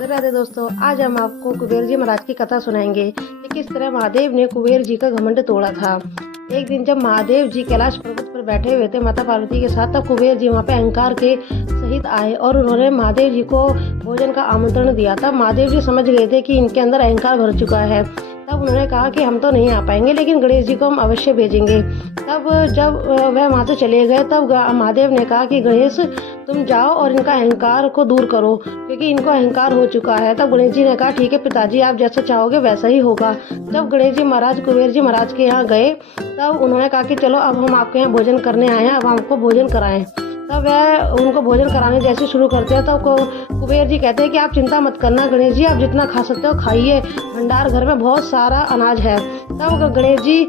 राधे राधे दोस्तों, आज हम आपको कुबेर जी महाराज की कथा सुनाएंगे कि किस तरह महादेव ने कुबेर जी का घमंड तोड़ा था। एक दिन जब महादेव जी कैलाश पर्वत पर बैठे हुए थे माता पार्वती के साथ, तब कुबेर जी वहाँ पे अहंकार के सहित आए और उन्होंने महादेव जी को भोजन का आमंत्रण दिया। तब महादेव जी समझ गए थे कि इनके अंदर अहंकार भर चुका है। तब उन्होंने कहा कि हम तो नहीं आ पाएंगे, लेकिन गणेश जी को हम अवश्य भेजेंगे। तब जब वह वहाँ से चले गए, तब महादेव ने कहा कि गणेश तुम जाओ और इनका अहंकार को दूर करो, क्योंकि इनको अहंकार हो चुका है। तब गणेश जी ने कहा ठीक है पिताजी, आप जैसा चाहोगे वैसा ही होगा। जब गणेश जी महाराज कुबेर जी महाराज के यहाँ गए, तब उन्होंने कहा कि चलो अब हम आपके यहाँ भोजन करने आए हैं, अब हमको भोजन कराएं। तब वह उनको भोजन कराने जैसे शुरू करते हैं, तब कुबेर जी कहते हैं कि आप चिंता मत करना गणेश जी, आप जितना खा सकते हो खाइए, भंडार घर में बहुत सारा अनाज है। तब गणेश जी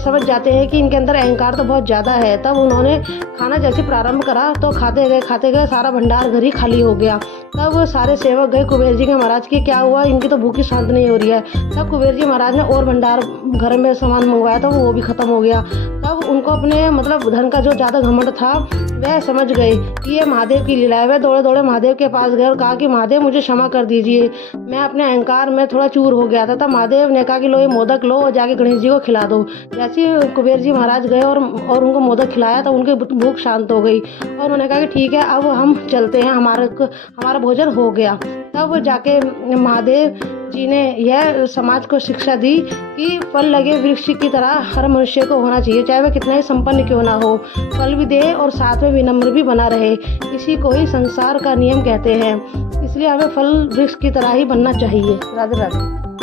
समझ जाते हैं कि इनके अंदर अहंकार तो बहुत ज़्यादा है। तब उन्होंने खाना जैसे प्रारंभ करा तो खाते गए सारा भंडार घर ही खाली हो गया। तब सारे सेवक गए कुबेर जी के महाराज की क्या हुआ, इनकी तो भूखी शांत नहीं हो रही है। तब कुबेर जी महाराज ने और भंडार घर में सामान मंगवाया था, वो भी खत्म हो गया। तब उनको अपने धन का जो ज़्यादा घमंड था वह समझ गए कि ये महादेव की लीला है। वह दौड़े दौड़े महादेव के पास गए और कहा कि महादेव मुझे क्षमा कर दीजिए, मैं अपने अहंकार में थोड़ा चूर हो गया था। तब महादेव ने कहा कि लो ये मोदक लो और जाके गणेश जी को खिला दो। जैसे ही कुबेर जी महाराज गए और उनको मोदक खिलाया, तब उनकी भूख शांत हो गई और उन्होंने कहा कि ठीक है अब हम चलते हैं, हमारा भोजन हो गया। तब जाके महादेव जी ने यह समाज को शिक्षा दी कि फल लगे वृक्ष की तरह हर मनुष्य को होना चाहिए, चाहे वह कितना ही संपन्न क्यों ना हो। फल भी दे और साथ में विनम्र भी बना रहे, इसी को ही संसार का नियम कहते हैं। इसलिए हमें फल वृक्ष की तरह ही बनना चाहिए। राधे राधे।